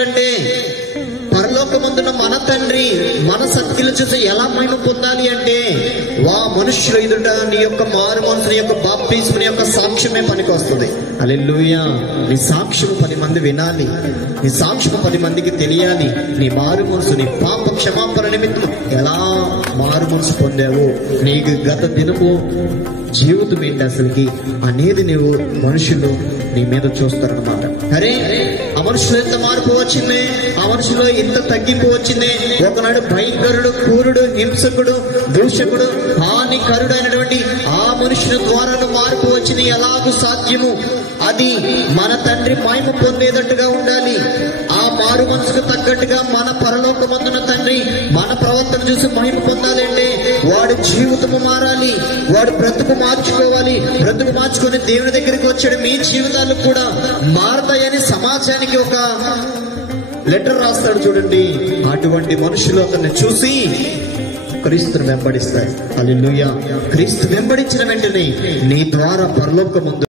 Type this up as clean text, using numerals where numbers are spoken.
అంటే పరలోకమందున మన తండ్రి మన శక్తులు చూసి ఎలా మహిమ పొందాలి అంటే మనుషుల ఎదుట నీ యొక్క మారు మనసు యొక్క బాప్తిస్మ నీ యొక్క సాక్ష్యమే పనికి వస్తుంది. హల్లెలూయా. నీ సాక్ష్యము 10 మంది వినాలి, నీ సాక్ష్యము 10 మందికి తెలియాలి. నీ మారు మనసు, నీ పాప క్షమాపణ నిమిత్తం ఎలా మారు మనసు పొందావు, నీకు గత దినము జీవితం ఏంటి అసలుకి అనేది నువ్వు మనుషులు నీ మీద చూస్తారన్నమాట. అరే ఆ మనుషులు ఎంత మార్పు వచ్చింది, ఆ మనుషులో ఎంత తగ్గింపు వచ్చింది. ఒకనాడు భయంకరుడు, క్రూరుడు, హింసకుడు, దూషకుడు, హానికరుడు అయినటువంటి ఆ మనుషుల ద్వారా మార్పు వచ్చింది. ఎలాగూ సాధ్యము? అది మన తండ్రి మహిమ పొందేటట్టుగా ఉండాలి. ఆ మారు మనసుకు తగ్గట్టుగా మన పరలోకమందున తండ్రి మన ప్రవర్తన చూసి మహిమ పొందాలి అంటే వాడి జీవితము మారాలి, వాడు బ్రతుకు మార్చుకోవాలి. బ్రతుకు మార్చుకొని దేవుని దగ్గరికి వచ్చాడు. మీ జీవితాలు కూడా మారతాయని సమాజానికి ఒక లెటర్ రాస్తాడు చూడండి. అటువంటి మనుషులు అతన్ని చూసి క్రీస్తును వెంబడిస్తారు. హల్లెలూయా. క్రీస్తు వెంబడించిన వెంటనే నీ ద్వారా పరలోకమందు